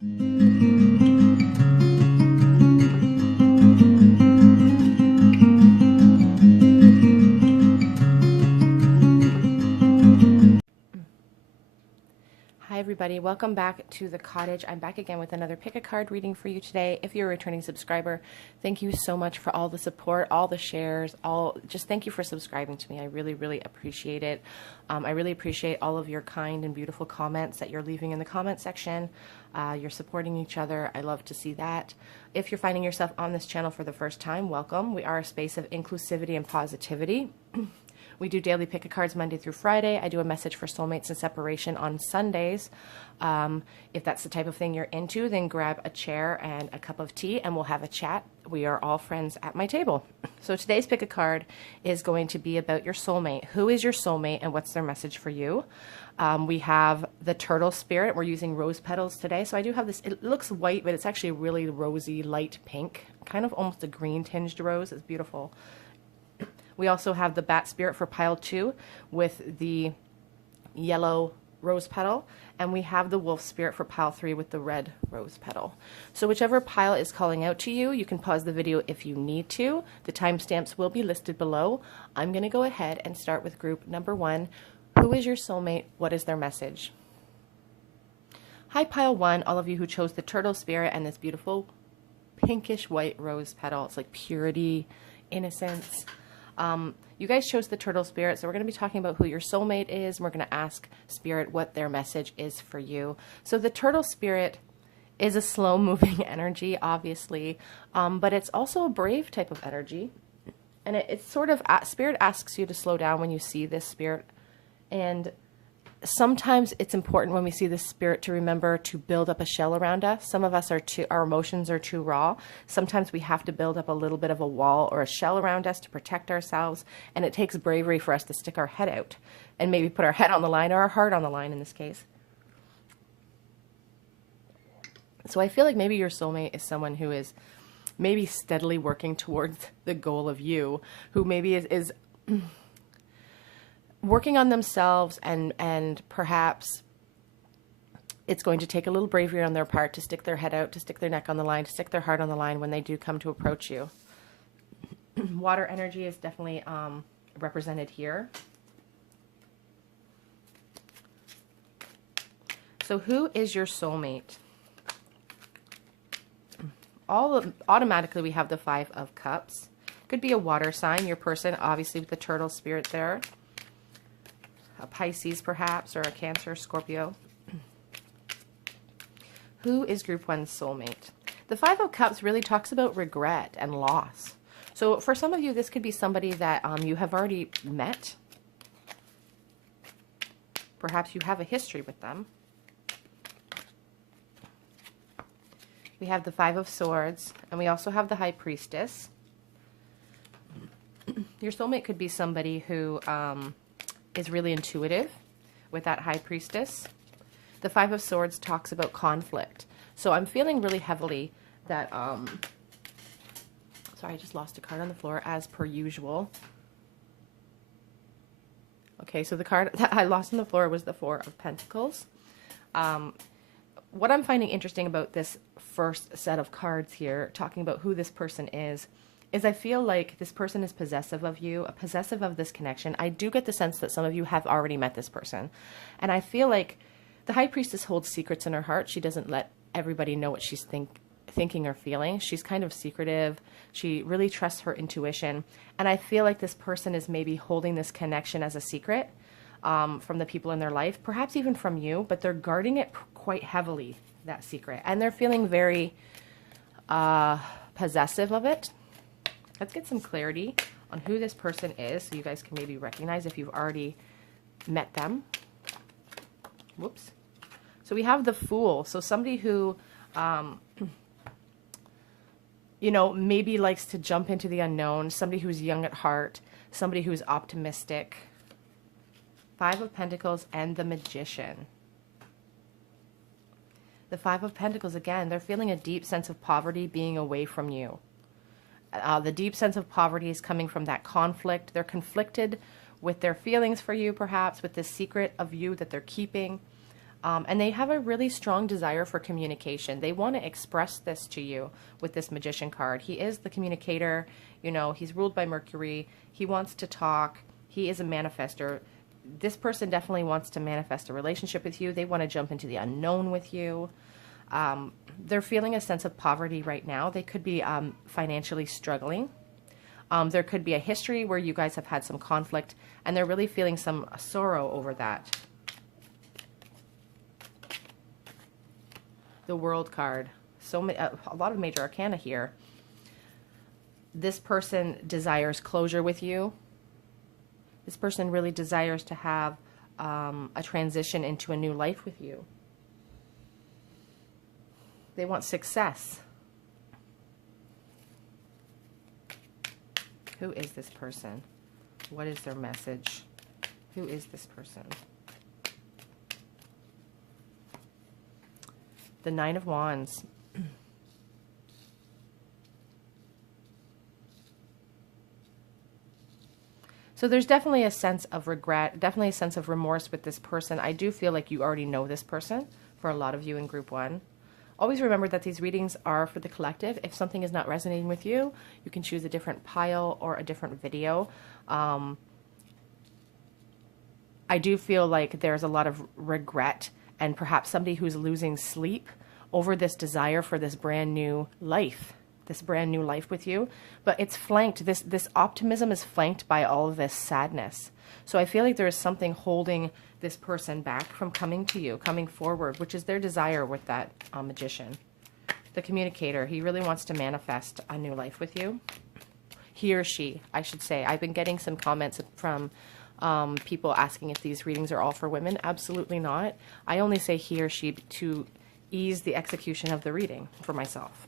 Hi everybody, welcome back to the Cottage. I'm back again with another pick a card reading for you today. If you're a returning subscriber, thank you so much for all the support, all the shares, just thank you for subscribing to me. I really appreciate it. I really appreciate all of your kind and beautiful comments that you're leaving in the comment section. You're supporting each other. I love to see that. If you're finding yourself on this channel for the first time, welcome. We are a space of inclusivity and positivity. We do daily pick-a-cards Monday through Friday. I do a message for soulmates and separation on Sundays. If that's the type of thing you're into, then grab a chair and a cup of tea and we'll have a chat. We are all friends at my table. So today's pick-a-card is going to be about your soulmate. Who is your soulmate and what's their message for you? We have the turtle spirit. We're using rose petals today. So I do have this, it looks white, but it's actually really rosy, light pink, kind of almost a green tinged rose. It's beautiful. We also have the bat spirit for pile 2 with the yellow rose petal, and we have the wolf spirit for pile 3 with the red rose petal. So whichever pile is calling out to you, you can pause the video if you need to. The timestamps will be listed below. I'm going to go ahead and start with group number 1. Who is your soulmate? What is their message? Hi pile 1, all of you who chose the turtle spirit and this beautiful pinkish white rose petal. It's like purity, innocence. You guys chose the turtle spirit, so we're going to be talking about who your soulmate is, and we're going to ask spirit what their message is for you. So the turtle spirit is a slow-moving energy, obviously, but it's also a brave type of energy, and it's sort of, spirit asks you to slow down when you see this spirit, and sometimes it's important when we see this spirit to remember to build up a shell around us. Some of us our emotions are too raw. Sometimes we have to build up a little bit of a wall or a shell around us to protect ourselves. And it takes bravery for us to stick our head out and maybe put our head on the line, or our heart on the line in this case. So I feel like maybe your soulmate is someone who is maybe steadily working towards the goal of you, who maybe is working on themselves, and perhaps it's going to take a little bravery on their part to stick their head out, to stick their neck on the line, to stick their heart on the line when they do come to approach you. Water energy is definitely represented here. So who is your soulmate? Automatically we have the 5 of Cups. Could be a water sign, your person, obviously with the turtle spirit there. A Pisces perhaps, or a Cancer, Scorpio. Who is group 1's soulmate? The 5 of Cups really talks about regret and loss. So for some of you, this could be somebody that you have already met. Perhaps you have a history with them. We have the 5 of Swords, and we also have the High Priestess. Your soulmate could be somebody who is really intuitive with that High Priestess. The 5 of Swords talks about conflict. So I'm feeling really heavily that, sorry, I just lost a card on the floor as per usual. Okay, so the card that I lost on the floor was the 4 of Pentacles. What I'm finding interesting about this first set of cards here, talking about who this person is I feel like this person is possessive of you, possessive of this connection. I do get the sense that some of you have already met this person. And I feel like the High Priestess holds secrets in her heart. She doesn't let everybody know what she's thinking or feeling. She's kind of secretive. She really trusts her intuition. And I feel like this person is maybe holding this connection as a secret from the people in their life, perhaps even from you, but they're guarding it quite heavily, that secret. And they're feeling very possessive of it. Let's get some clarity on who this person is so you guys can maybe recognize if you've already met them. Whoops. So we have the Fool. So somebody who, you know, maybe likes to jump into the unknown, somebody who's young at heart, somebody who's optimistic. 5 of Pentacles and the Magician. The 5 of Pentacles, again, they're feeling a deep sense of poverty being away from you. The deep sense of poverty is coming from that conflict. They're conflicted with their feelings for you, perhaps, with this secret of you that they're keeping. And they have a really strong desire for communication. They want to express this to you with this Magician card. He is the communicator. You know, he's ruled by Mercury. He wants to talk. He is a manifester. This person definitely wants to manifest a relationship with you. They want to jump into the unknown with you. They're feeling a sense of poverty right now. They could be financially struggling. There could be a history where you guys have had some conflict, and they're really feeling some sorrow over that. The World card. So a lot of major arcana here. This person desires closure with you. This person really desires to have a transition into a new life with you. They want success. Who is this person? What is their message? Who is this person? The Nine of Wands. So there's definitely a sense of regret, definitely a sense of remorse with this person. I do feel like you already know this person for a lot of you in group 1. Always remember that these readings are for the collective. If something is not resonating with you, you can choose a different pile or a different video. I do feel like there's a lot of regret and perhaps somebody who's losing sleep over this desire for this brand new life. This brand new life with you, but it's flanked, this optimism is flanked by all of this sadness. So I feel like there is something holding this person back from coming to you, coming forward, which is their desire with that Magician. The communicator, he really wants to manifest a new life with you. He or she, I should say. I've been getting some comments from people asking if these readings are all for women. Absolutely not. I only say he or she to ease the execution of the reading for myself.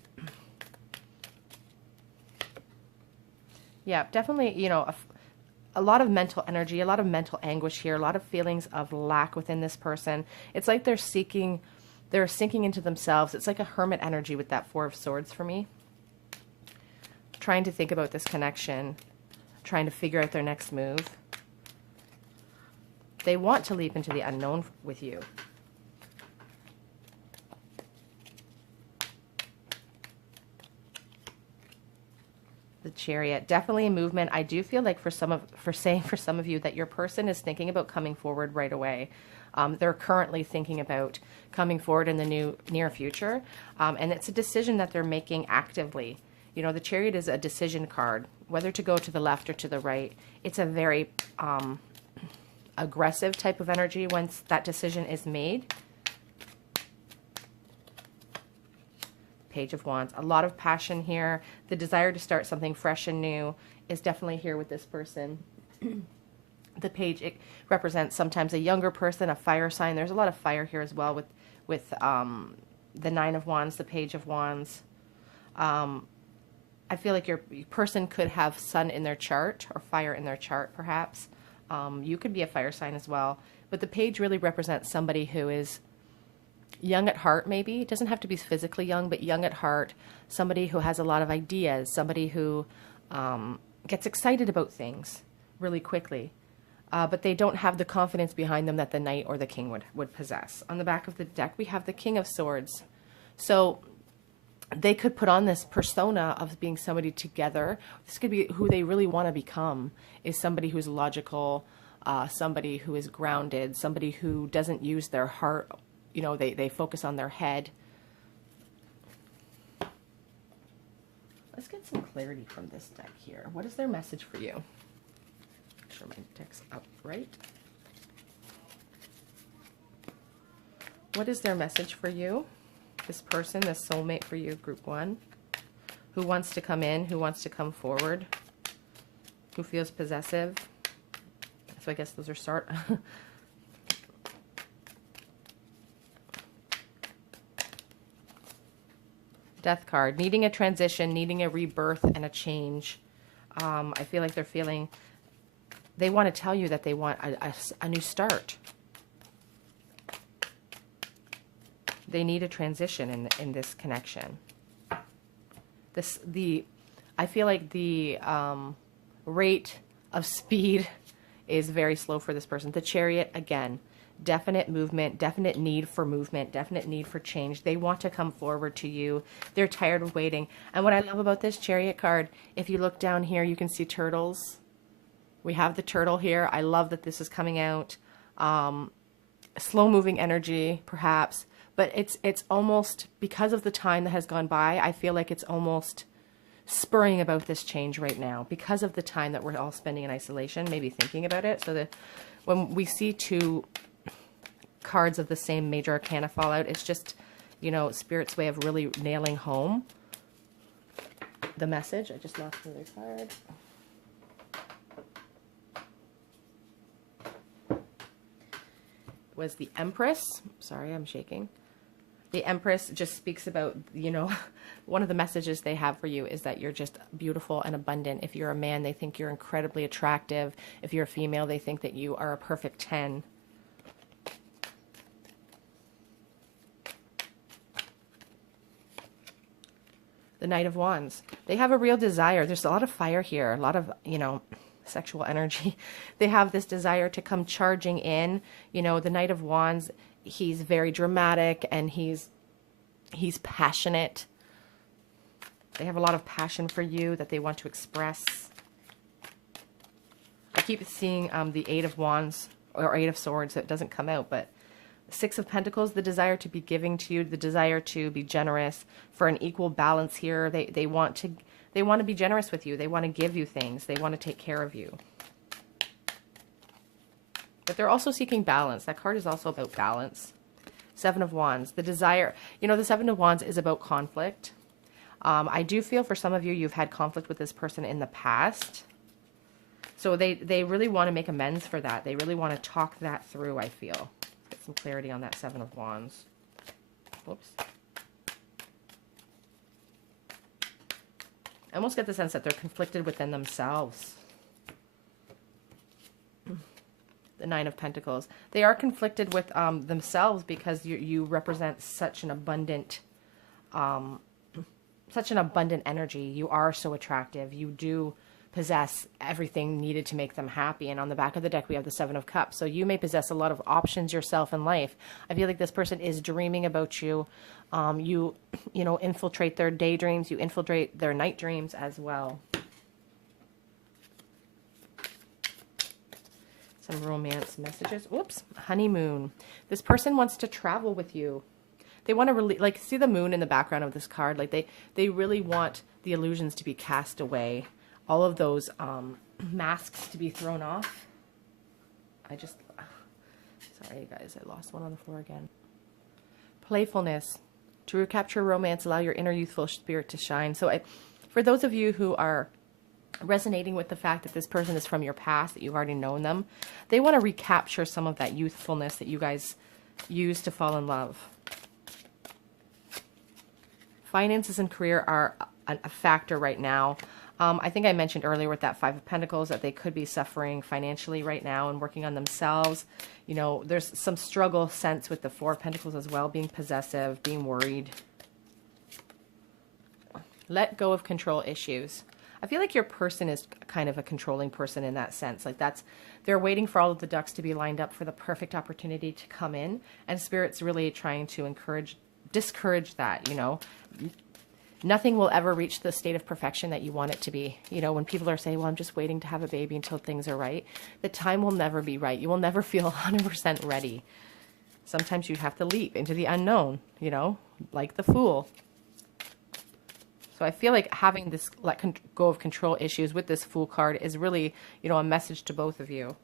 Yeah, definitely, you know, a lot of mental energy, a lot of mental anguish here, a lot of feelings of lack within this person. It's like they're sinking into themselves. It's like a hermit energy with that Four of Swords for me. Trying to think about this connection, trying to figure out their next move. They want to leap into the unknown with you. The Chariot, definitely a movement. I do feel like for some of you that your person is thinking about coming forward right away. They're currently thinking about coming forward in the near future, and it's a decision that they're making actively. You know, the Chariot is a decision card, whether to go to the left or to the right. It's a very aggressive type of energy once that decision is made. Page of Wands, a lot of passion here. The desire to start something fresh and new is definitely here with this person. The page, it represents sometimes a younger person, a fire sign. There's a lot of fire here as well with the Nine of Wands, the Page of Wands. I feel like your person could have sun in their chart or fire in their chart, perhaps. You could be a fire sign as well. But the page really represents somebody who is young at heart, maybe. It doesn't have to be physically young, but young at heart. Somebody who has a lot of ideas. Somebody who gets excited about things really quickly. But they don't have the confidence behind them that the Knight or the King would possess. On the back of the deck, we have the King of Swords. So they could put on this persona of being somebody together. This could be who they really want to become, is somebody who's logical, somebody who is grounded, somebody who doesn't use their heart. You know, they focus on their head. Let's get some clarity from this deck here. What is their message for you? Make sure my deck's upright. What is their message for you? This person, this soulmate for you, group 1, who wants to come in, who wants to come forward, who feels possessive. So I guess those are Death card, needing a transition, needing a rebirth and a change. I feel like they want to tell you that they want a new start. They need a transition in this connection. I feel like the rate of speed is very slow for this person. The Chariot, again, definite movement, definite need for movement, definite need for change. They want to come forward to you. They're tired of waiting. And what I love about this Chariot card, if you look down here, you can see turtles. We have the turtle here. I love that this is coming out. Slow moving energy, perhaps, but it's almost, because of the time that has gone by, I feel like it's almost spurring about this change right now because of the time that we're all spending in isolation, maybe thinking about it. So that when we see two cards of the same major arcana fall out, it's just, you know, Spirit's way of really nailing home the message. I just lost another card. Was the Empress. Sorry, I'm shaking. The Empress just speaks about, you know, one of the messages they have for you is that you're just beautiful and abundant. If you're a man, they think you're incredibly attractive. If you're a female, they think that you are a perfect 10. The Knight of Wands. They have a real desire. There's a lot of fire here, a lot of, you know, sexual energy. They have this desire to come charging in. You know, the Knight of Wands, he's very dramatic and he's passionate. They have a lot of passion for you that they want to express. I keep seeing the Eight of Wands or Eight of Swords. It doesn't come out, but Six of Pentacles, the desire to be giving to you, the desire to be generous, for an equal balance here. They want to be generous with you. They want to give you things. They want to take care of you. But they're also seeking balance. That card is also about balance. Seven of Wands, the desire. You know, the Seven of Wands is about conflict. I do feel for some of you, you've had conflict with this person in the past. So they really want to make amends for that. They really want to talk that through, I feel. Get some clarity on that Seven of Wands. Whoops. I almost get the sense that they're conflicted within themselves. The Nine of Pentacles. They are conflicted with themselves because you represent such an abundant energy. You are so attractive. You do possess everything needed to make them happy. And on the back of the deck, we have the Seven of Cups. So you may possess a lot of options yourself in life. I feel like this person is dreaming about you. You know, infiltrate their daydreams. You infiltrate their night dreams as well. Some romance messages. Whoops. Honeymoon. This person wants to travel with you. They want to really, like, see the moon in the background of this card. Like they really want the illusions to be cast away. All of those masks to be thrown off. Sorry guys, I lost one on the floor again. Playfulness. To recapture romance, allow your inner youthful spirit to shine. So for those of you who are resonating with the fact that this person is from your past, that you've already known them, they want to recapture some of that youthfulness that you guys used to fall in love. Finances and career are a factor right now. I think I mentioned earlier with that Five of Pentacles that they could be suffering financially right now and working on themselves. You know, there's some struggle sense with the Four of Pentacles as well, being possessive, being worried. Let go of control issues. I feel like your person is kind of a controlling person in that sense. Like they're waiting for all of the ducks to be lined up for the perfect opportunity to come in. And Spirit's really trying to discourage that, you know. Nothing will ever reach the state of perfection that you want it to be. You know, when people are saying, well, I'm just waiting to have a baby until things are right, the time will never be right. You will never feel 100% ready. Sometimes you have to leap into the unknown, you know, like the Fool. So I feel like having this let go of control issues with this Fool card is really, you know, a message to both of you.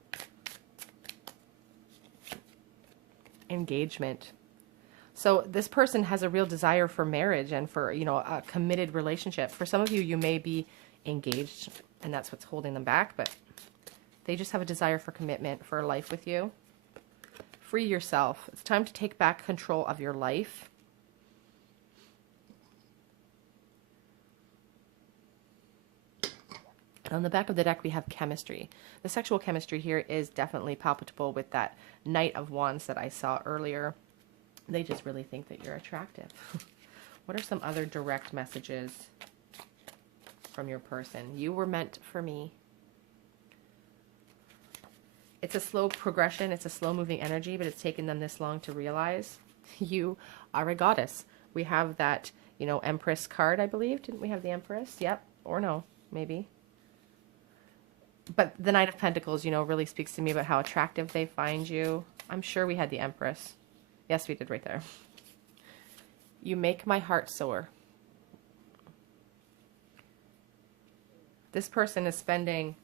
Engagement. So this person has a real desire for marriage and for, you know, a committed relationship. For some of you, you may be engaged and that's what's holding them back, but they just have a desire for commitment, for a life with you. Free yourself. It's time to take back control of your life. On the back of the deck, we have chemistry. The sexual chemistry here is definitely palpable with that Knight of Wands that I saw earlier. They just really think that you're attractive. What are some other direct messages from your person? You were meant for me. It's a slow progression. It's a slow moving energy, but it's taken them this long to realize you are a goddess. We have that, you know, Empress card, I believe. Didn't we have the Empress? Yep. Or no, maybe. But the Knight of Pentacles, you know, really speaks to me about how attractive they find you. I'm sure we had the Empress. Yes, we did right there. You make my heart sore. This person is spending,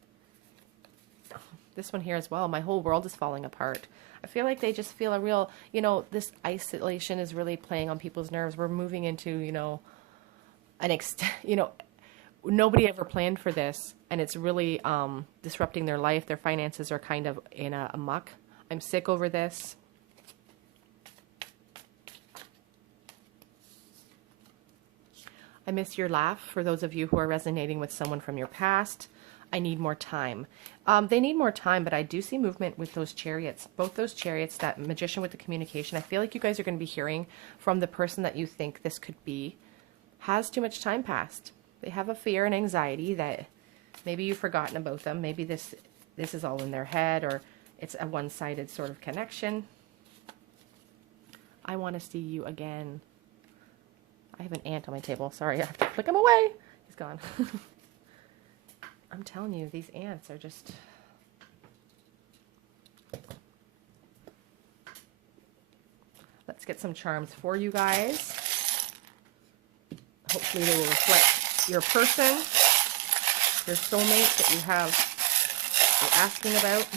this one here as well, my whole world is falling apart. I feel like they just feel a real, you know, this isolation is really playing on people's nerves. We're moving into, you know, you know, nobody ever planned for this, and it's really disrupting their life. Their finances are kind of in a muck. I'm sick over this. I miss your laugh, for those of you who are resonating with someone from your past. I need more time. They need more time, but I do see movement with those chariots. Both those chariots, that magician with the communication, I feel like you guys are going to be hearing from the person that you think this could be. Has too much time passed. They have a fear and anxiety that maybe you've forgotten about them. Maybe this is all in their head, or it's a one-sided sort of connection. I want to see you again. I have an ant on my table. Sorry, I have to flick him away. He's gone. I'm telling you, these ants are just... Let's get some charms for you guys. Hopefully they will reflect your person, your soulmate that you're asking about.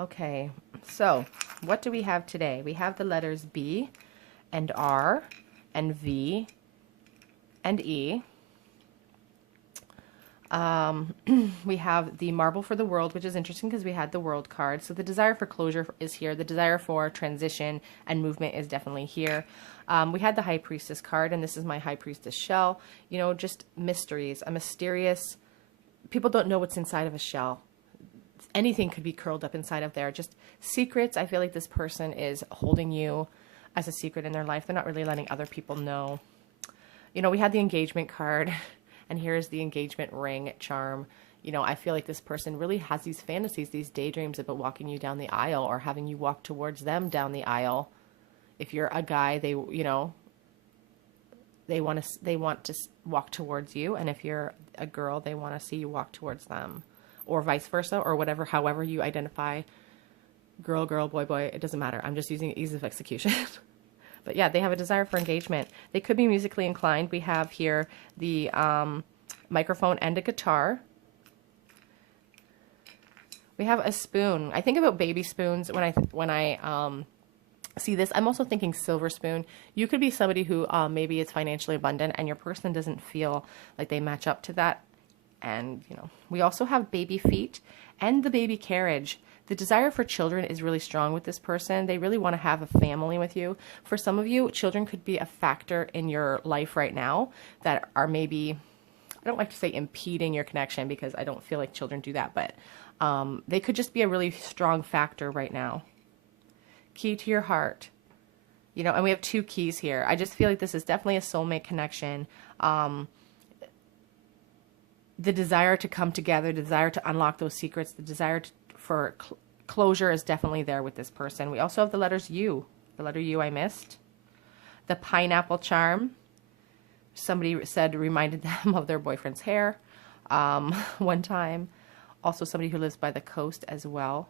Okay, so what do we have today? We have the letters B and R and V and E. We have the Marble for the World, which is interesting because we had the World card. So the desire for closure is here. The desire for transition and movement is definitely here. We had the High Priestess card, and this is my High Priestess shell. You know, just mysteries. A mysterious... People don't know what's inside of a shell. Anything could be curled up inside of there. Just secrets. I feel like this person is holding you as a secret in their life. They're not really letting other people know. You know, we had the engagement card, and here's the engagement ring charm. You know, I feel like this person really has these fantasies, these daydreams about walking you down the aisle or having you walk towards them down the aisle. If you're a guy, they, you know, they want to walk towards you. And if you're a girl, they want to see you walk towards them. Or vice versa, or whatever, however you identify, girl, girl, boy, boy, it doesn't matter. I'm just using ease of execution. But yeah, they have a desire for engagement. They could be musically inclined. We have here the microphone and a guitar. We have a spoon. I think about baby spoons when I see this. I'm also thinking silver spoon. You could be somebody who maybe is financially abundant, and your person doesn't feel like they match up to that. And, you know, we also have baby feet and the baby carriage. The desire for children is really strong with this person. They really want to have a family with you. For some of you, children could be a factor in your life right now that are maybe, I don't like to say impeding your connection, because I don't feel like children do that, but they could just be a really strong factor right now. Key to your heart. You know, and we have two keys here. I just feel like this is definitely a soulmate connection. The desire to come together, the desire to unlock those secrets, the desire for closure is definitely there with this person. We also have the letters U. The letter U I missed. The pineapple charm. Somebody said reminded them of their boyfriend's hair one time. Also somebody who lives by the coast as well.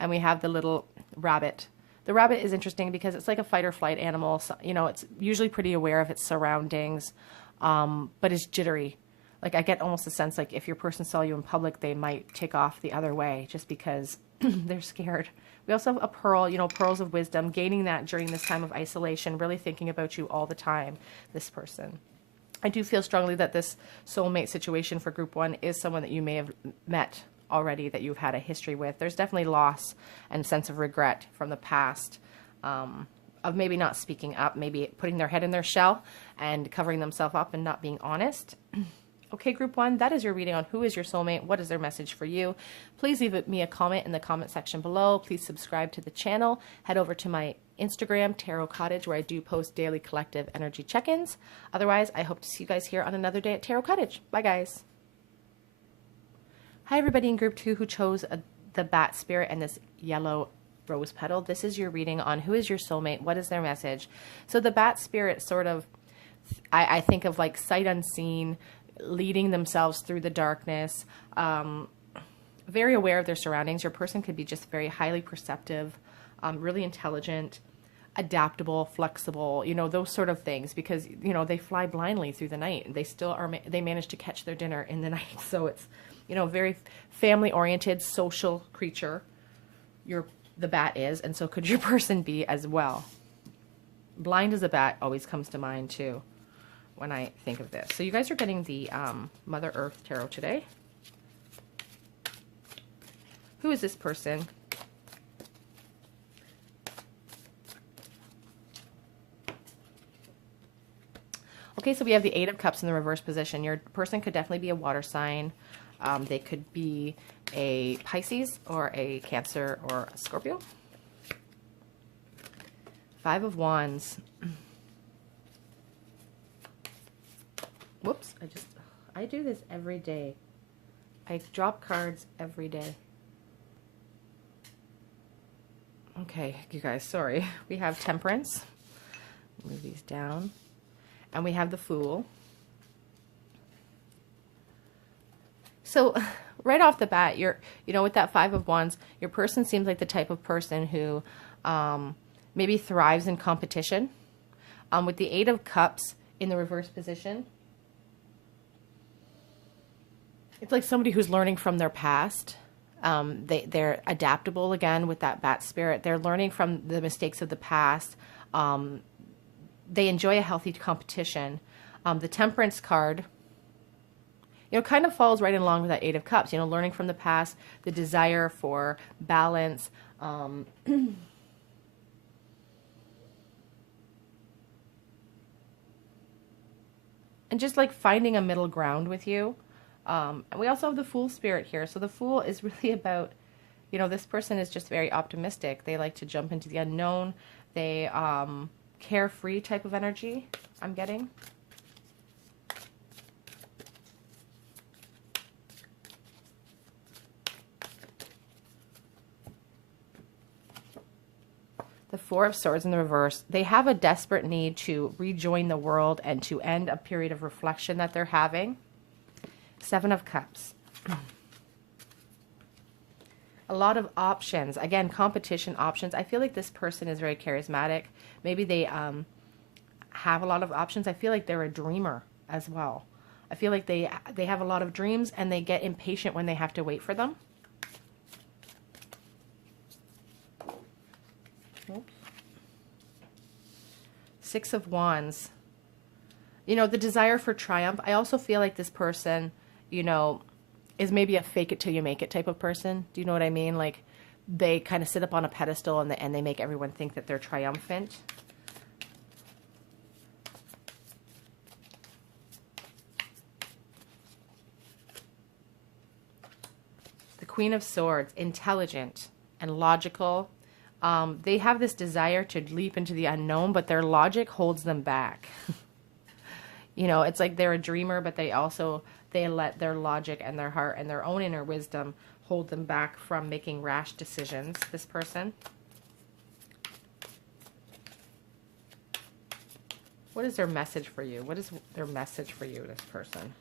And we have the little rabbit. The rabbit is interesting because it's like a fight or flight animal. So, you know, it's usually pretty aware of its surroundings, but it's jittery. Like, I get almost a sense like if your person saw you in public, they might take off the other way just because they're scared. We also have a pearl, you know, pearls of wisdom, gaining that during this time of isolation, really thinking about you all the time, this person. I do feel strongly that this soulmate situation for group one is someone that you may have met already, that you've had a history with. There's definitely loss and sense of regret from the past, of maybe not speaking up, maybe putting their head in their shell and covering themselves up and not being honest. Okay, group one, that is your reading on who is your soulmate, what is their message for you. Please leave me a comment in the comment section below. Please subscribe to the channel. Head over to my Instagram, Tarot Cottage, where I do post daily collective energy check-ins. Otherwise, I hope to see you guys here on another day at Tarot Cottage. Bye, guys. Hi, everybody in group two who chose the bat spirit and this yellow rose petal. This is your reading on who is your soulmate, what is their message. So the bat spirit sort of, I think of like sight unseen, leading themselves through the darkness, very aware of their surroundings. Your person could be just very highly perceptive, really intelligent, adaptable, flexible, you know, those sort of things, because, you know, they fly blindly through the night and they still are, they manage to catch their dinner in the night. So it's, you know, very family oriented, social creature. The bat is, and so could your person be as well. Blind as a bat always comes to mind too when I think of this. So you guys are getting the Mother Earth Tarot today. Who is this person? Okay, so we have the Eight of Cups in the reverse position. Your person could definitely be a water sign. They could be a Pisces or a Cancer or a Scorpio. Five of Wands. Whoops, I do this every day. I drop cards every day. Okay, you guys, sorry. We have Temperance. Move these down. And we have the Fool. So right off the bat, you know, with that Five of Wands, your person seems like the type of person who maybe thrives in competition. With the Eight of Cups in the reverse position, it's like somebody who's learning from their past. They're adaptable again with that bat spirit. They're learning from the mistakes of the past. They enjoy a healthy competition. The Temperance card, you know, kind of falls right along with that Eight of Cups, you know, learning from the past, the desire for balance, and just like finding a middle ground with you. And we also have the Fool spirit here. So the Fool is really about, you know, this person is just very optimistic. They like to jump into the unknown. They, carefree type of energy I'm getting. The Four of Swords in the reverse. They have a desperate need to rejoin the world and to end a period of reflection that they're having. Seven of Cups. A lot of options. Again, competition options. I feel like this person is very charismatic. Maybe they have a lot of options. I feel like they're a dreamer as well. I feel like they have a lot of dreams and they get impatient when they have to wait for them. Oops. Six of Wands. You know, the desire for triumph. I also feel like this person, you know, is maybe a fake it till you make it type of person. Do you know what I mean? Like they kind of sit up on a pedestal and they make everyone think that they're triumphant. The Queen of Swords, intelligent and logical. They have this desire to leap into the unknown, but their logic holds them back. You know, it's like they're a dreamer, but they let their logic and their heart and their own inner wisdom hold them back from making rash decisions, this person. What is their message for you? What is their message for you, this person?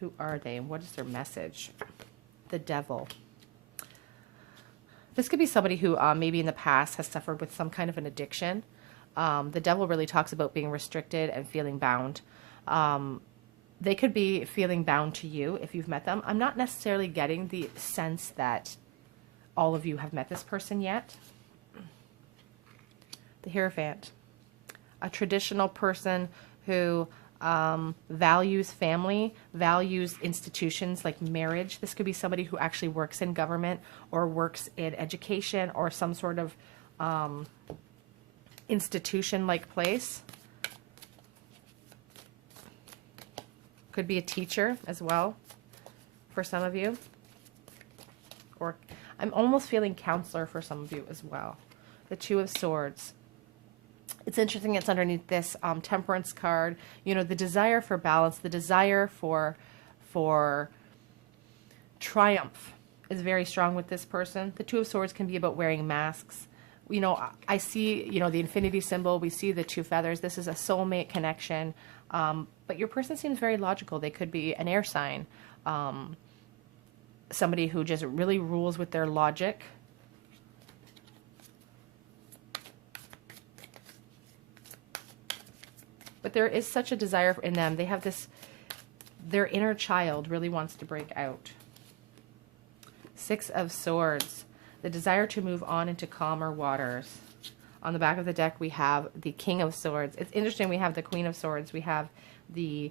Who are they? What is their message? The Devil. This could be somebody who maybe in the past has suffered with some kind of an addiction. The Devil really talks about being restricted and feeling bound. They could be feeling bound to you if you've met them. I'm not necessarily getting the sense that all of you have met this person yet. The Hierophant. A traditional person who values family, values institutions like marriage. This could be somebody who actually works in government or works in education or some sort of institution-like place. Could be a teacher as well for some of you. Or I'm almost feeling counselor for some of you as well. The Two of Swords. It's interesting, it's underneath this Temperance card. You know, the desire for balance, the desire for triumph is very strong with this person. The Two of Swords can be about wearing masks. You know, I see, you know, the infinity symbol. We see the two feathers. This is a soulmate connection. But your person seems very logical. They could be an air sign. Somebody who just really rules with their logic. But there is such a desire in them. They have this, their inner child really wants to break out. Six of Swords, the desire to move on into calmer waters. On the back of the deck, we have the King of Swords. It's interesting, we have the Queen of Swords. We have the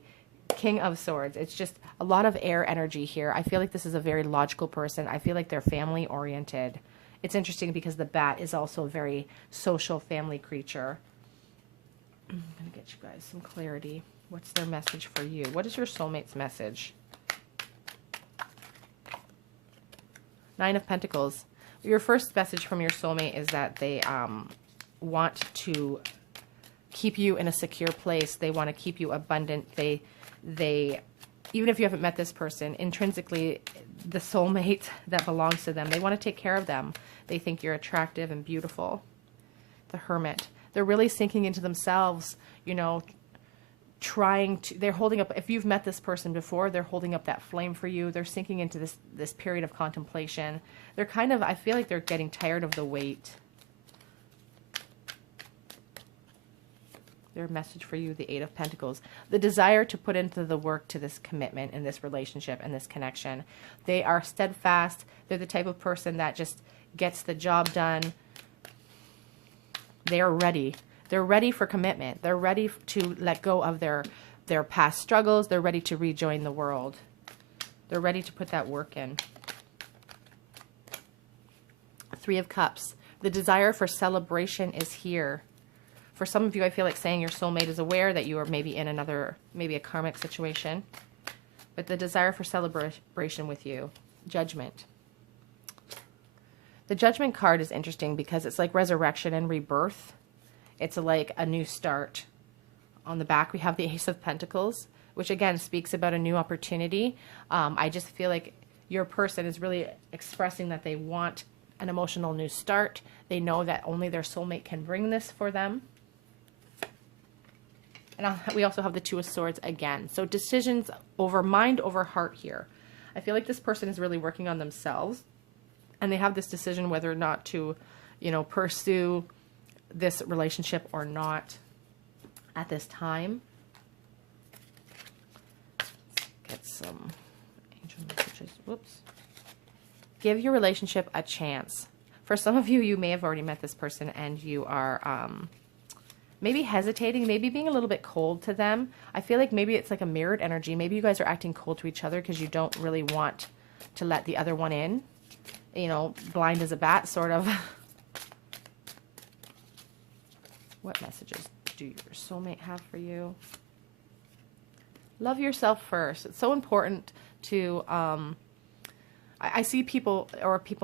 King of Swords. It's just a lot of air energy here. I feel like this is a very logical person. I feel like they're family oriented. It's interesting because the bat is also a very social family creature. I'm going to get you guys some clarity. What's their message for you? What is your soulmate's message? Nine of Pentacles. Your first message from your soulmate is that they want to keep you in a secure place. They want to keep you abundant. They, even if you haven't met this person, intrinsically, the soulmate that belongs to them, they want to take care of them. They think you're attractive and beautiful. The Hermit. They're really sinking into themselves, you know, trying to, they're holding up, if you've met this person before, they're holding up that flame for you. They're sinking into this period of contemplation. They're kind of, I feel like they're getting tired of the wait. Their message for you, the Eight of Pentacles. The desire to put into the work to this commitment and this relationship and this connection. They are steadfast. They're the type of person that just gets the job done. They are ready. They're ready for commitment. They're ready to let go of their past struggles. They're ready to rejoin the world. They're ready to put that work in. Three of Cups. The desire for celebration is here. For some of you, I feel like saying your soulmate is aware that you are maybe in another, maybe a karmic situation. But the desire for celebration with you. Judgment. The Judgment card is interesting because it's like resurrection and rebirth. It's like a new start. On the back, we have the Ace of Pentacles, which again speaks about a new opportunity. I just feel like your person is really expressing that they want an emotional new start. They know that only their soulmate can bring this for them. And we also have the Two of Swords again. So decisions over mind over heart here. I feel like this person is really working on themselves. And they have this decision whether or not to, you know, pursue this relationship or not at this time. Let's get some angel messages. Whoops. Give your relationship a chance. For some of you, you may have already met this person and you are maybe hesitating, maybe being a little bit cold to them. I feel like maybe it's like a mirrored energy. Maybe you guys are acting cold to each other because you don't really want to let the other one in. You know, blind as a bat, sort of. What messages do your soulmate have for you? Love yourself first. It's so important to, I see people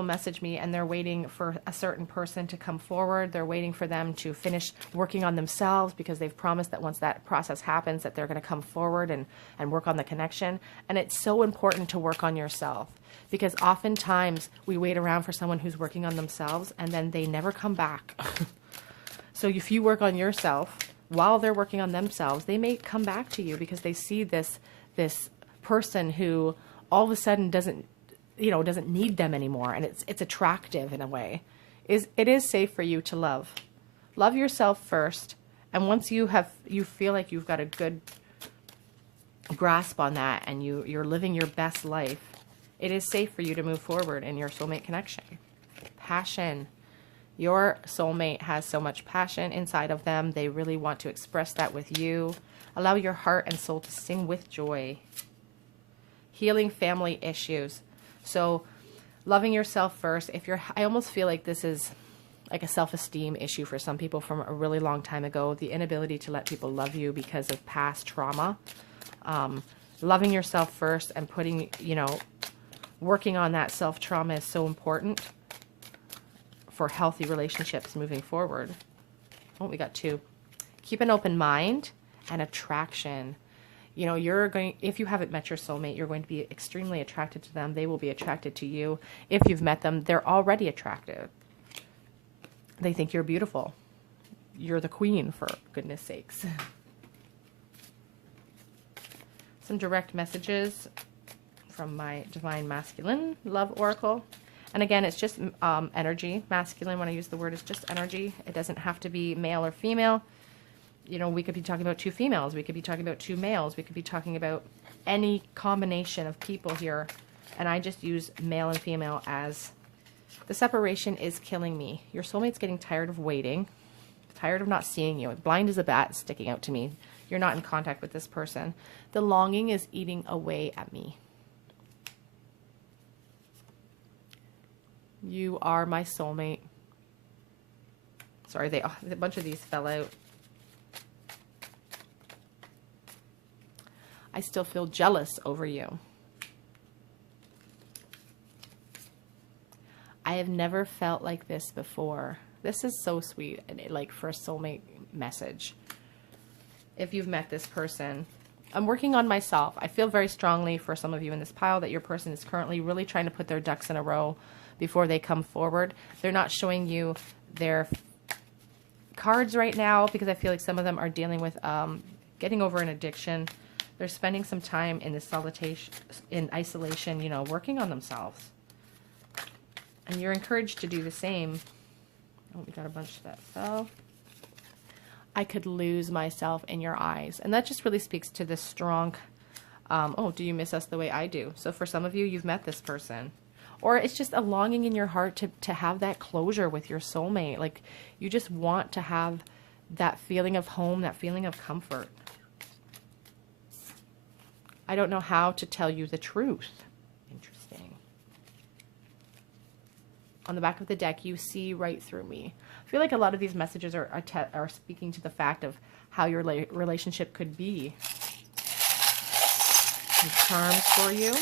message me and they're waiting for a certain person to come forward. They're waiting for them to finish working on themselves because they've promised that once that process happens that they're going to come forward and work on the connection. And it's so important to work on yourself because oftentimes we wait around for someone who's working on themselves and then they never come back. So if you work on yourself while they're working on themselves, they may come back to you because they see this person who all of a sudden doesn't need them anymore, and it's attractive in a way. It is safe for you to love. Love yourself first, and once you feel like you've got a good grasp on that and you're living your best life, it is safe for you to move forward in your soulmate connection. Passion. Your soulmate has so much passion inside of them. They really want to express that with you. Allow your heart and soul to sing with joy. Healing family issues. So loving yourself first. I almost feel like this is like a self-esteem issue for some people from a really long time ago. The inability to let people love you because of past trauma. loving yourself first and putting, you know, working on that self-trauma is so important for healthy relationships moving forward. Oh, we got 2. Keep an open mind and attraction. You know, you're going, if you haven't met your soulmate, you're going to be extremely attracted to them. They will be attracted to you. If you've met them, they're already attractive. They think you're beautiful. You're the queen, for goodness sakes. Some direct messages from my Divine Masculine Love Oracle. And again, it's just energy. Masculine, when I use the word, is just energy. It doesn't have to be male or female. You know, we could be talking about 2 females. We could be talking about 2 males. We could be talking about any combination of people here. And I just use male and female as the separation is killing me. Your soulmate's getting tired of waiting, tired of not seeing you. Blind as a bat sticking out to me. You're not in contact with this person. The longing is eating away at me. You are my soulmate. Sorry, a bunch of these fell out. I still feel jealous over you. I have never felt like this before. This is so sweet, like for a soulmate message. If you've met this person, I'm working on myself. I feel very strongly for some of you in this pile that your person is currently really trying to put their ducks in a row before they come forward. They're not showing you their cards right now because I feel like some of them are dealing with getting over an addiction. They're spending some time in this in isolation, you know, working on themselves. And you're encouraged to do the same. Oh, we got a bunch that fell. I could lose myself in your eyes. And that just really speaks to this strong, oh, do you miss us the way I do? So for some of you, you've met this person. Or it's just a longing in your heart to have that closure with your soulmate. Like you just want to have that feeling of home, that feeling of comfort. I don't know how to tell you the truth. Interesting. On the back of the deck, you see right through me. I feel like a lot of these messages are speaking to the fact of how your relationship could be. Some charms for you.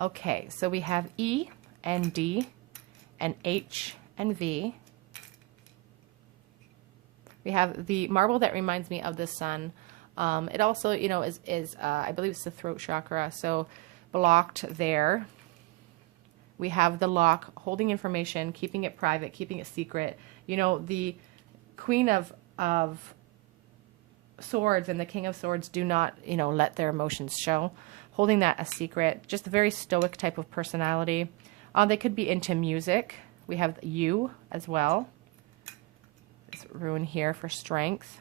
Okay, so we have E and D and H and V. We have the marble that reminds me of the sun. It also, you know, is I believe it's the throat chakra, so blocked there. We have the lock, holding information, keeping it private, keeping it secret. You know, the Queen of Swords and the King of Swords do not, you know, let their emotions show. Holding that a secret, just a very stoic type of personality. They could be into music. We have you as well. This rune here for strength.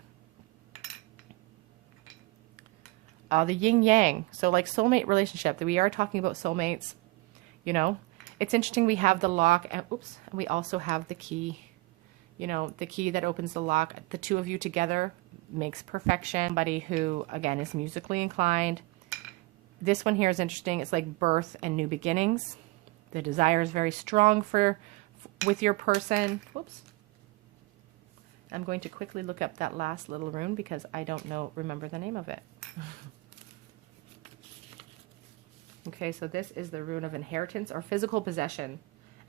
The yin yang. So like soulmate relationship. We are talking about soulmates. You know, it's interesting. We have the lock, and oops, and we also have the key. You know, the key that opens the lock. The 2 of you together makes perfection. Somebody who again is musically inclined. This one here is interesting. It's like birth and new beginnings. The desire is very strong with your person. Whoops. I'm going to quickly look up that last little rune because I don't remember the name of it. Okay, so this is the rune of inheritance or physical possession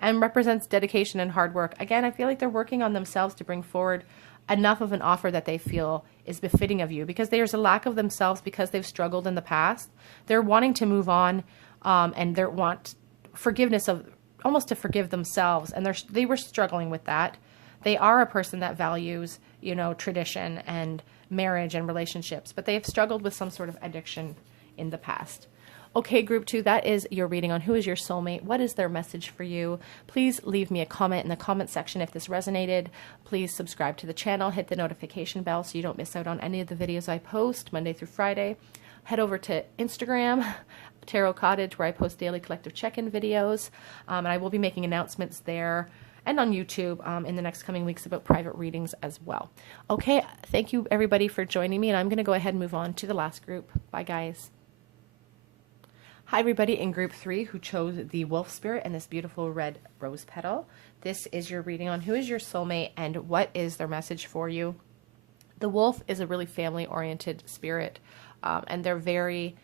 and represents dedication and hard work. Again, I feel like they're working on themselves to bring forward enough of an offer that they feel is befitting of you because there's a lack of themselves because they've struggled in the past. They're wanting to move on and they want forgiveness of almost to forgive themselves, and they were struggling with that. They are a person that values, you know, tradition and marriage and relationships, but they have struggled with some sort of addiction in the past. Okay, group 2, that is your reading on who is your soulmate. What is their message for you? Please leave me a comment in the comment section if this resonated. Please subscribe to the channel, hit the notification bell so you don't miss out on any of the videos I post Monday through Friday. Head over to Instagram, Tarot Cottage, where I post daily collective check-in videos. And I will be making announcements there and on YouTube in the next coming weeks about private readings as well. Okay, thank you everybody for joining me, and I'm going to go ahead and move on to the last group. Bye, guys. Hi everybody in group 3 who chose the wolf spirit and this beautiful red rose petal. This is your reading on who is your soulmate and what is their message for you. The wolf is a really family-oriented spirit, and they're very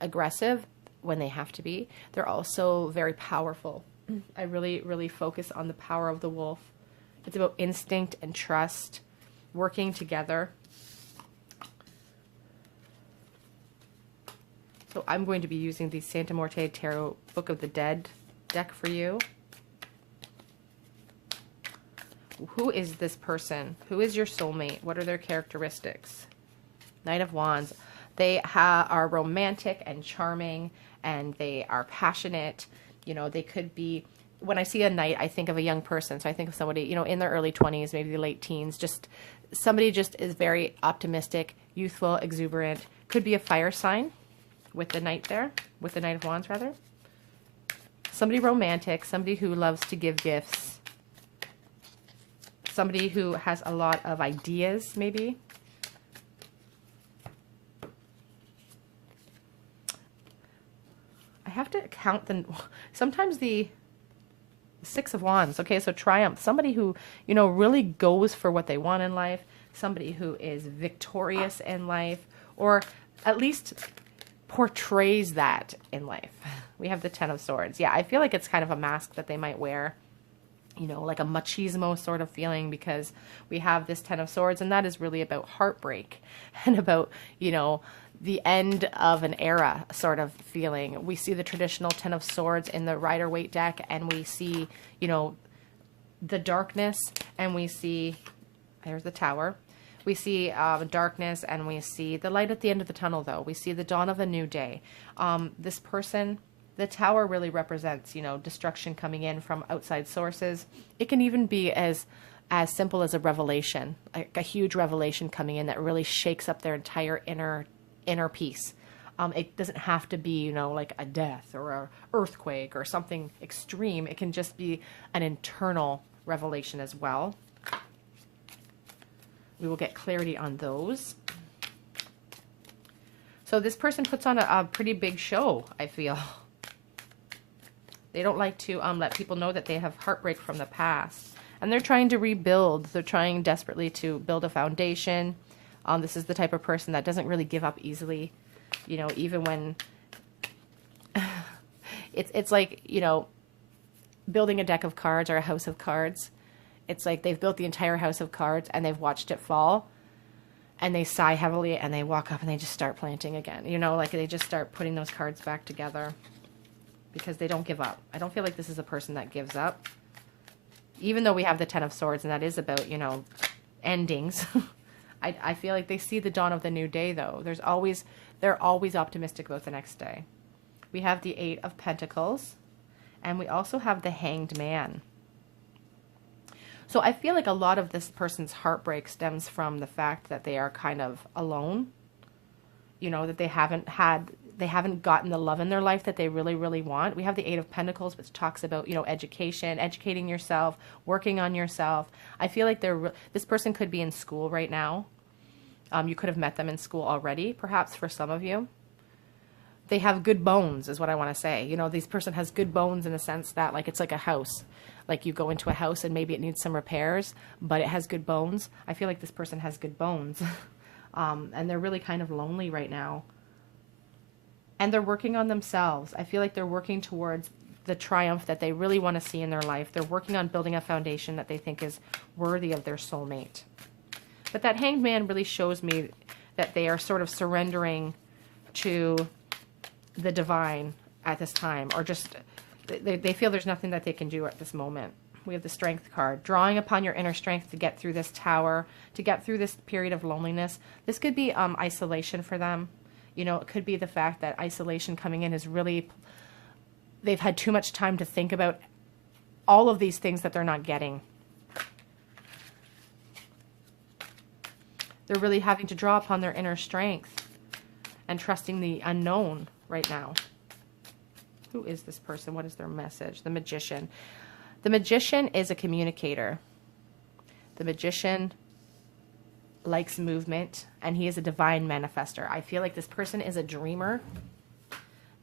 aggressive when they have to be. They're also very powerful. I really focus on the power of the wolf. It's about instinct and trust, working together. So I'm going to be using the Santa Muerte Tarot Book of the Dead deck for you. Who is this person? Who is your soulmate? What are their characteristics? Knight of Wands. They are romantic and charming, and they are passionate. You know, they could be, when I see a knight, I think of a young person. So I think of somebody, you know, in their early 20s, maybe the late teens. Just somebody just is very optimistic, youthful, exuberant. Could be a fire sign. With the knight there, with the Knight of Wands rather. Somebody romantic, somebody who loves to give gifts. Somebody who has a lot of ideas, maybe. I have to count sometimes the Six of Wands. Okay, so Triumph. Somebody who, you know, really goes for what they want in life. Somebody who is victorious in life, or at least portrays that in life. We have the Ten of Swords. Yeah, I feel like it's kind of a mask that they might wear, you know, like a machismo sort of feeling, because we have this Ten of Swords, and that is really about heartbreak and about, you know, the end of an era sort of feeling. We see the traditional Ten of Swords in the Rider-Waite deck, and we see, you know, the darkness, and we see, there's the Tower. We see darkness, and we see the light at the end of the tunnel, though. We see the dawn of a new day. This person, the Tower really represents, you know, destruction coming in from outside sources. It can even be as simple as a revelation, like a huge revelation coming in that really shakes up their entire inner peace. It doesn't have to be, you know, like a death or an earthquake or something extreme. It can just be an internal revelation as well. We will get clarity on those. So this person puts on a pretty big show, I feel. They don't like to let people know that they have heartbreak from the past. And they're trying to rebuild. They're trying desperately to build a foundation. This is the type of person that doesn't really give up easily. You know, even when... it's like, you know, building a deck of cards or a house of cards. It's like they've built the entire house of cards and they've watched it fall, and they sigh heavily and they walk up and they just start planting again. You know, like they just start putting those cards back together because they don't give up. I don't feel like this is a person that gives up. Even though we have the Ten of Swords, and that is about, you know, endings. I feel like they see the dawn of the new day, though. They're always optimistic about the next day. We have the Eight of Pentacles, and we also have the Hanged Man. So I feel like a lot of this person's heartbreak stems from the fact that they are kind of alone. You know, that they haven't gotten the love in their life that they really want. We have the Eight of Pentacles, which talks about, you know, education, educating yourself, working on yourself. I feel like this person could be in school right now. You could have met them in school already, perhaps for some of you. They have good bones, is what I want to say. You know, this person has good bones in the sense that, like, it's like a house. Like you go into a house and maybe it needs some repairs, but it has good bones. I feel like this person has good bones. And they're really kind of lonely right now. And they're working on themselves. I feel like they're working towards the triumph that they really want to see in their life. They're working on building a foundation that they think is worthy of their soulmate. But that Hanged Man really shows me that they are sort of surrendering to the divine at this time, or just they feel there's nothing that they can do at this moment. We have the Strength card. Drawing upon your inner strength to get through this tower, to get through this period of loneliness. This could be isolation for them. You know, it could be the fact that isolation coming in is really... They've had too much time to think about all of these things that they're not getting. They're really having to draw upon their inner strength and trusting the unknown right now. Who is this person? What is their message? The Magician. The Magician is a communicator. The Magician likes movement, and he is a divine manifester. I feel like this person is a dreamer.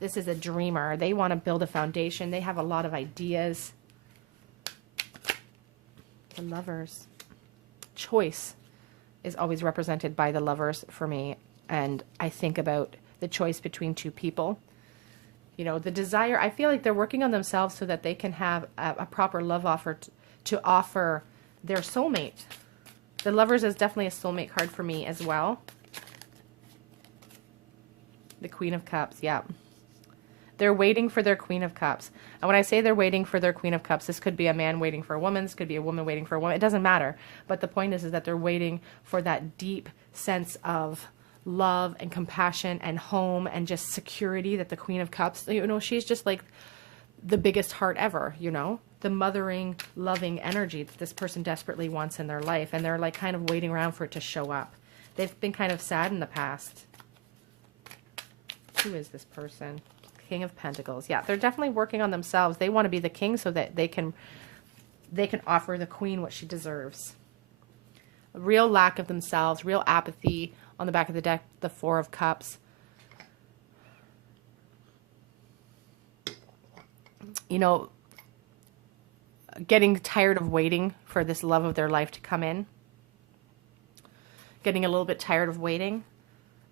This is a dreamer. They want to build a foundation. They have a lot of ideas. The Lovers. Choice is always represented by the Lovers for me. And I think about the choice between two people. You know, the desire, I feel like they're working on themselves so that they can have a proper love offer to offer their soulmate. The Lovers is definitely a soulmate card for me as well. The Queen of Cups, yeah. They're waiting for their Queen of Cups. And when I say they're waiting for their Queen of Cups, this could be a man waiting for a woman. This could be a woman waiting for a woman. It doesn't matter. But the point is that they're waiting for that deep sense of love and compassion and home and just security that the Queen of Cups, you know, she's just like the biggest heart ever, you know, the mothering, loving energy that this person desperately wants in their life. And they're like kind of waiting around for it to show up. They've been kind of sad in the past. Who is this person? King of Pentacles. Yeah, they're definitely working on themselves. They want to be the king so that they can offer the queen what she deserves. A real lack of themselves, real apathy. On the back of the deck, the Four of Cups. You know, getting tired of waiting for this love of their life to come in. Getting a little bit tired of waiting,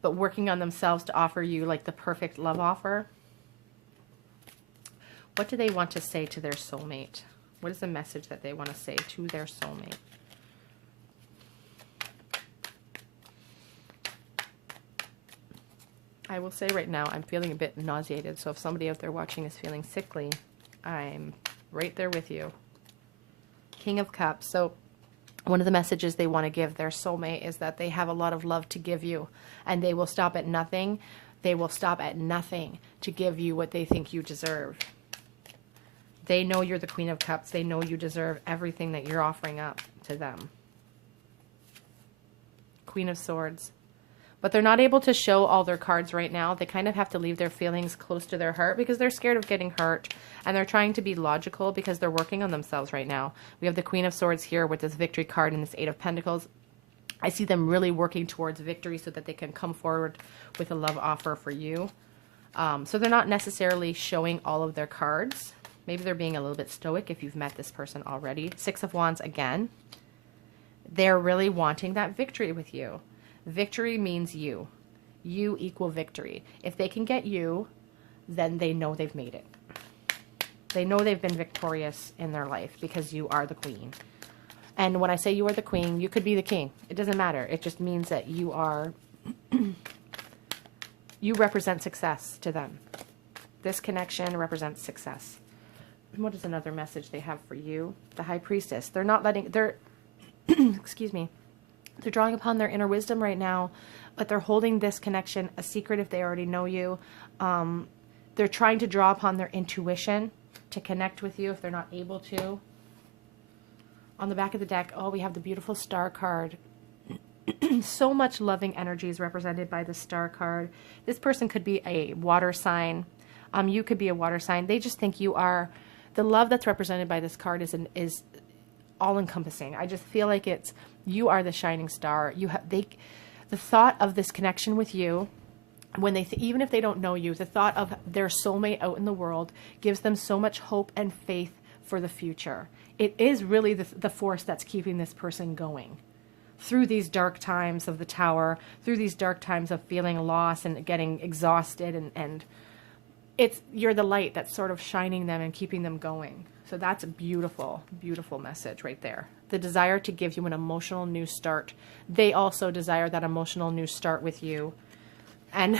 but working on themselves to offer you like the perfect love offer. What do they want to say to their soulmate? What is the message that they want to say to their soulmate? I will say right now, I'm feeling a bit nauseated. So if somebody out there watching is feeling sickly, I'm right there with you. King of Cups. So one of the messages they want to give their soulmate is that they have a lot of love to give you. And they will stop at nothing. They will stop at nothing to give you what they think you deserve. They know you're the Queen of Cups. They know you deserve everything that you're offering up to them. Queen of Swords. But they're not able to show all their cards right now. They kind of have to leave their feelings close to their heart because they're scared of getting hurt. And they're trying to be logical because they're working on themselves right now. We have the Queen of Swords here with this Victory card and this Eight of Pentacles. I see them really working towards victory so that they can come forward with a love offer for you. So they're not necessarily showing all of their cards. Maybe they're being a little bit stoic if you've met this person already. Six of Wands again. They're really wanting that victory with you. Victory means you. You equal victory. If they can get you, then they know they've made it. They know they've been victorious in their life because you are the queen. And when I say you are the queen, you could be the king. It doesn't matter. It just means that you are, you represent success to them. This connection represents success. And what is another message they have for you? The High Priestess. They're not letting, they're, excuse me. They're drawing upon their inner wisdom right now, but they're holding this connection a secret if they already know you. They're trying to draw upon their intuition to connect with you if they're not able to. On the back of the deck, oh, we have the beautiful Star card. So much loving energy is represented by the Star card. This person could be a water sign. You could be a water sign. They just think you are. The love that's represented by this card is all-encompassing. I just feel like it's, you are the shining star. You have, the thought of this connection with you, when they even if they don't know you, the thought of their soulmate out in the world gives them so much hope and faith for the future. It is really the force that's keeping this person going through these dark times of the Tower, through these dark times of feeling lost and getting exhausted, and you're the light that's sort of shining them and keeping them going. So that's a beautiful, beautiful message right there. The desire to give you an emotional new start. They also desire that emotional new start with you. And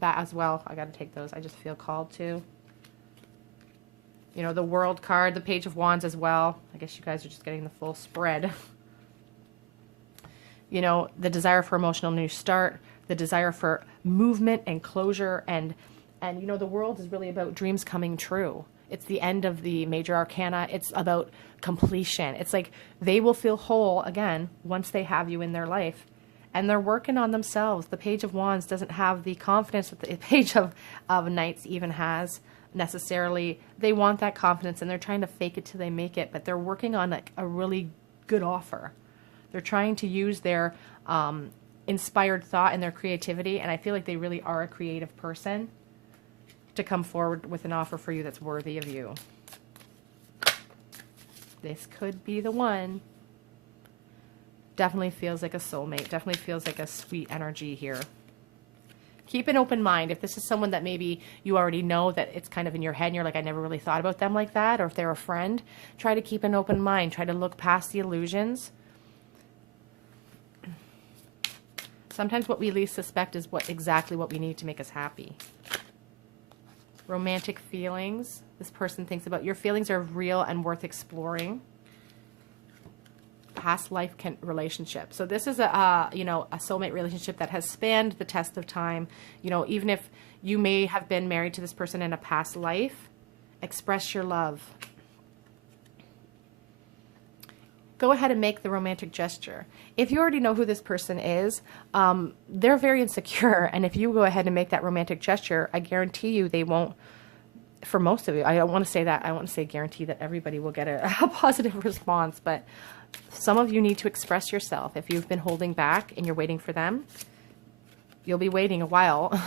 that as well. I got to take those. I just feel called to. You know, the World card, the Page of Wands as well. I guess you guys are just getting the full spread. You know, the desire for emotional new start. The desire for movement and closure. And you know, the World is really about dreams coming true. It's the end of the major arcana. It's about completion. It's like they will feel whole again once they have you in their life. And they're working on themselves. The Page of Wands doesn't have the confidence that the Page of Knights even has necessarily. They want that confidence and they're trying to fake it till they make it. But they're working on like a really good offer. They're trying to use their inspired thought and their creativity. And I feel like they really are a creative person. to come forward with an offer for you that's worthy of you. This could be the one. Definitely feels like a soulmate. Definitely feels like a sweet energy here. Keep an open mind. If this is someone that maybe you already know that it's kind of in your head and you're like, I never really thought about them like that, or if they're a friend, try to keep an open mind. Try to look past the illusions. Sometimes what we least suspect is exactly what we need to make us happy. Romantic feelings. This person thinks about your feelings are real and worth exploring. Past life relationship. So this is a soulmate relationship that has spanned the test of time. You know, even if you may have been married to this person in a past life, express your love. Go ahead and make the romantic gesture. If you already know who this person is, they're very insecure. And if you go ahead and make that romantic gesture, I guarantee you they won't, for most of you, I don't want to say that, I want to say guarantee that everybody will get a positive response, but some of you need to express yourself. If you've been holding back and you're waiting for them, you'll be waiting a while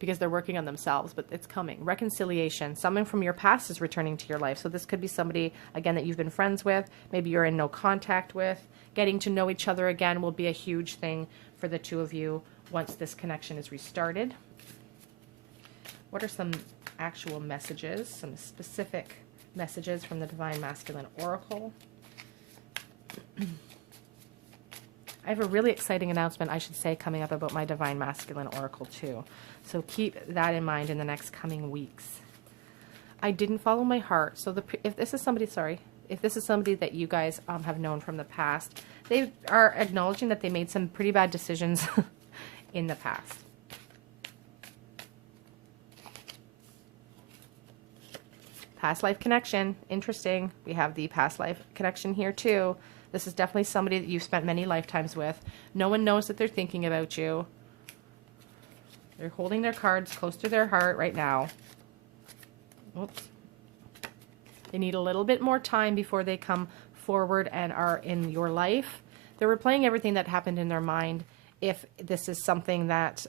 because they're working on themselves, but it's coming. Reconciliation. Someone from your past is returning to your life. So this could be somebody, again, that you've been friends with. Maybe you're in no contact with. Getting to know each other again will be a huge thing for the two of you once this connection is restarted. What are some actual messages, some specific messages from the Divine Masculine Oracle? I have a really exciting announcement, I should say, coming up about my Divine Masculine Oracle too. So keep that in mind in the next coming weeks. I didn't follow my heart. So if this is somebody, if this is somebody that you guys have known from the past, they are acknowledging that they made some pretty bad decisions in the past. Past life connection. Interesting. We have the past life connection here too. This is definitely somebody that you've spent many lifetimes with. No one knows that they're thinking about you. They're holding their cards close to their heart right now. Oops. They need a little bit more time before they come forward and are in your life. They're replaying everything that happened in their mind. If this is something that,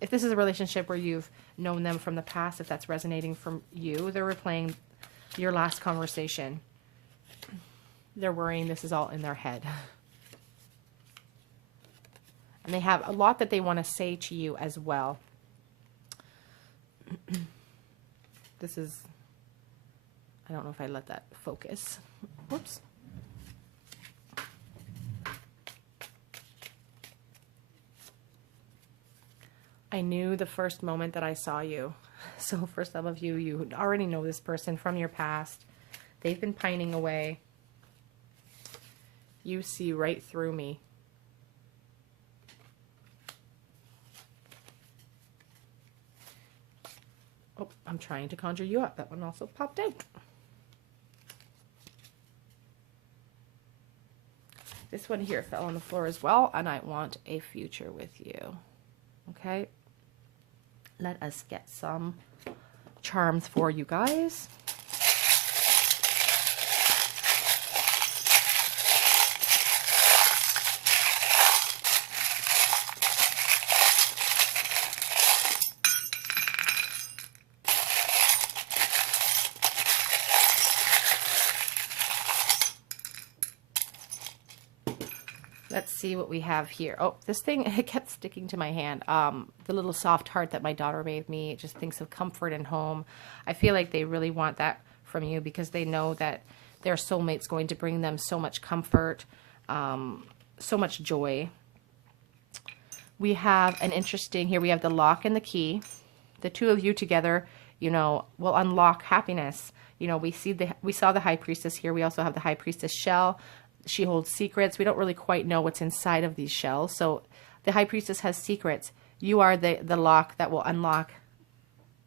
if this is a relationship where you've known them from the past, if that's resonating from you, they're replaying your last conversation. They're worrying this is all in their head. And they have a lot that they want to say to you as well. This is, I don't know if I let that focus. Whoops. I knew the first moment that I saw you. So for some of you, you already know this person from your past. They've been pining away. You see right through me. Oh, I'm trying to conjure you up. That one also popped out. This one here fell on the floor as well, and I want a future with you. Okay? Let us get some charms for you guys. Let's see what we have here. Oh, this thing, it kept sticking to my hand. The little soft heart that my daughter made me, it just thinks of comfort and home. I feel like they really want that from you because they know that their soulmate's going to bring them so much comfort, so much joy. We have an interesting, here we have the lock and the key. The two of you together, you know, will unlock happiness. You know, we saw the High Priestess here. We also have the High Priestess shell. She holds secrets. We don't really quite know what's inside of these shells. So the High Priestess has secrets. You are the lock that will unlock.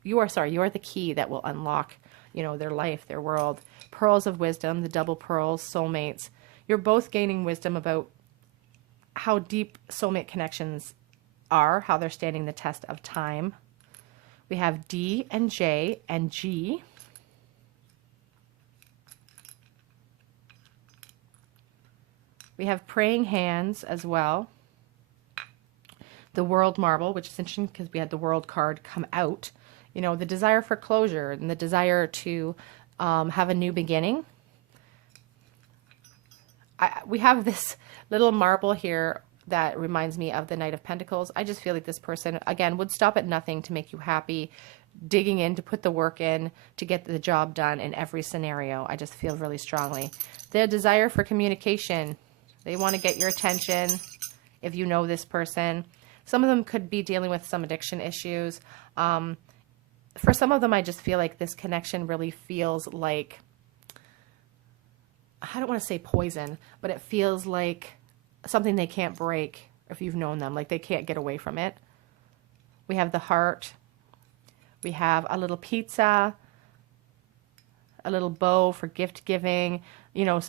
You are the key that will unlock, you know, their life, their world. Pearls of wisdom, the double pearls, soulmates. You're both gaining wisdom about how deep soulmate connections are, how they're standing the test of time. We have D and J and G. We have praying hands as well. The world marble, which is interesting because we had the world card come out You know, the desire for closure and the desire to have a new beginning. We have this little marble here that reminds me of the Knight of Pentacles. I just feel like this person, again, would stop at nothing to make you happy, digging in to put the work in to get the job done in every scenario. I just feel really strongly. The desire for communication. They want to get your attention if you know this person. Some of them could be dealing with some addiction issues. For some of them, I just feel like this connection really feels like, I don't want to say poison, but it feels like something they can't break if you've known them, like they can't get away from it. We have the heart. We have a little pizza, a little bow for gift giving, you know,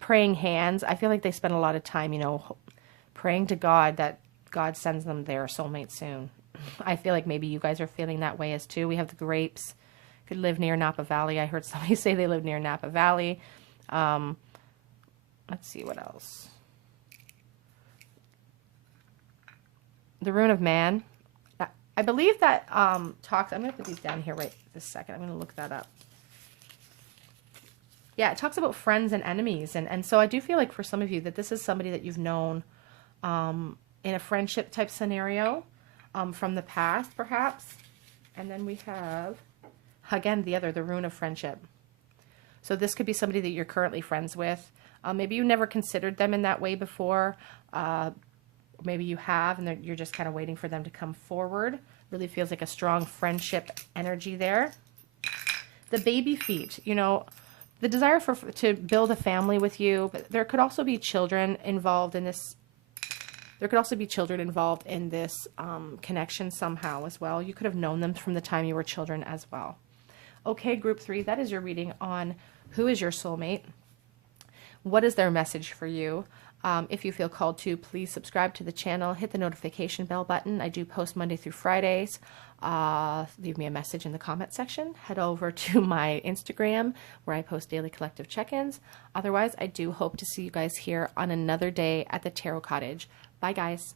praying hands. I feel like they spend a lot of time, you know, praying to God that God sends them their soulmate soon. I feel like maybe you guys are feeling that way as too. We have the grapes. Could live near Napa Valley. I heard somebody say they live near Napa Valley. Let's see what else. The Rune of Man. I believe that talks, I'm going to put these down here right this second. I'm going to look that up. Yeah, it talks about friends and enemies. And so I do feel like for some of you that this is somebody that you've known in a friendship type scenario from the past, perhaps. And then we have, again, the Rune of Friendship. So this could be somebody that you're currently friends with. Maybe you never considered them in that way before. Maybe you have, and you're just kind of waiting for them to come forward. Really feels like a strong friendship energy there. The baby feet, you know, the desire to build a family with you, but there could also be children involved in this. There could also be children involved in this connection somehow as well. You could have known them from the time you were children as well. Okay, group 3, that is your reading on who is your soulmate. What is their message for you? If you feel called to, please subscribe to the channel. Hit the notification bell button. I do post Monday through Fridays. Leave me a message in the comment section. Head over to my Instagram where I post daily collective check-ins. Otherwise, I do hope to see you guys here on another day at the Tarot Cottage. Bye, guys.